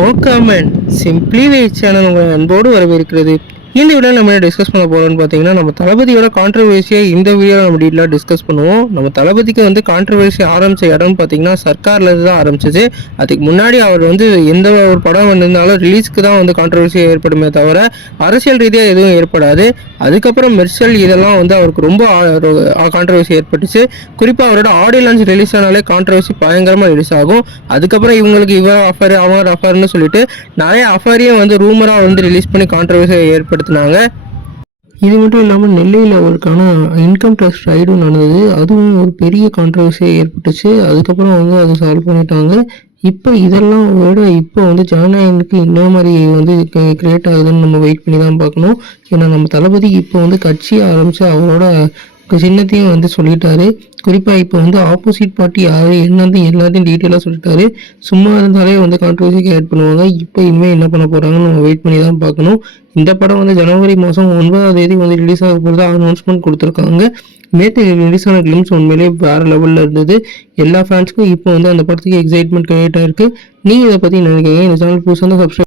No comment simply wait channel உங்கள் அன்போடு வரவேற்கிறது. இந்த வீடியோ நம்ம டிஸ்கஸ் பண்ண போகிறோம்னு பார்த்தீங்கன்னா, நம்ம தளபதியோட கான்ட்ரவர்சியை இந்த வீடியோவில் நம்ம டீட்டெயிலாக டிஸ்கஸ் பண்ணுவோம். நம்ம தளபதிக்கு வந்து கான்ட்ரவர்சி ஆரம்பித்த இடம்னு பார்த்தீங்கன்னா சர்க்கார்லேருந்து தான் ஆரம்பிச்சிச்சு. அதுக்கு முன்னாடி அவர் வந்து எந்த ஒரு படம் வந்திருந்தாலும் ரிலீஸ்க்கு தான் வந்து கான்ட்ரவர்சி ஏற்படுமே தவிர அரசியல் ரீதியாக எதுவும் ஏற்படாது. அதுக்கப்புறம் மெர்சல் இதெல்லாம் வந்து அவருக்கு ரொம்ப கான்ட்ரவர்சி ஏற்பட்டுச்சு. குறிப்பாக அவரோட ஆடியோ லான்ச் ரிலீஸ் ஆனாலே கான்ட்ரவர்சி பயங்கரமாக ரிலீஸ் ஆகும். அதுக்கப்புறம் இவங்களுக்கு இவர் அஃபர் அவர் அஃபர்னு சொல்லிட்டு நிறைய அஃபரையும் வந்து ரூமராக வந்து ரிலீஸ் பண்ணி கான்ட்ரவர்சியை ஏற்படுத்தினாங்க. இது மட்டும் இல்லாமல் நெல்லையில் அவருக்கான இன்கம் டேக்ஸ் ரைடும் நடந்தது. அதுவும் ஒரு பெரிய கான்ட்ரவர்சியாக ஏற்பட்டுச்சு. அதுக்கப்புறம் வந்து அதை சால்வ் பண்ணிட்டாங்க. இப்போ இதெல்லாம் விட இப்போ வந்து ஜனநாயகனுக்கு என்ன மாதிரி வந்து கிரியேட் ஆகுதுன்னு நம்ம வெயிட் பண்ணி தான் பார்க்கணும். ஏன்னா நம்ம தளபதி இப்போ வந்து கட்சியை ஆரம்பித்து அவரோட சின்னத்தையும் வந்து சொல்லிட்டாரு. குறிப்பாக இப்போ வந்து ஆப்போசிட் பார்ட்டி யார் என்னது எல்லாத்தையும் டீட்டெயிலாக சொல்லிட்டாரு. சும்மா இருந்தாலே வந்து கான்ட்ரவர்சி கிரியேட் பண்ணுவாங்க. இப்போ இனிமேல் என்ன பண்ண போகிறாங்கன்னு நம்ம வெயிட் பண்ணி தான் பார்க்கணும். இந்த படம் வந்து ஜனவரி மாதம் 9ஆம் தேதி வந்து ரிலீஸ் ஆக போகிறதா அனௌன்ஸ்மெண்ட் கொடுத்துருக்காங்க. நேற்று ரிலீஸ் ஆன கிளிம்ஸ் உண்மையிலேயே வேறு லெவலில் இருந்தது. எல்லா ஃபேன்ஸுக்கும் இப்போ வந்து அந்த படத்துக்கு எக்ஸைட்மெண்ட் கிரியேட் ஆயிருக்கு. நீங்கள் இதை பற்றி நினைக்கிறீங்க? இந்த சேனல் புதுசாக சப்ஸ்கிரைப்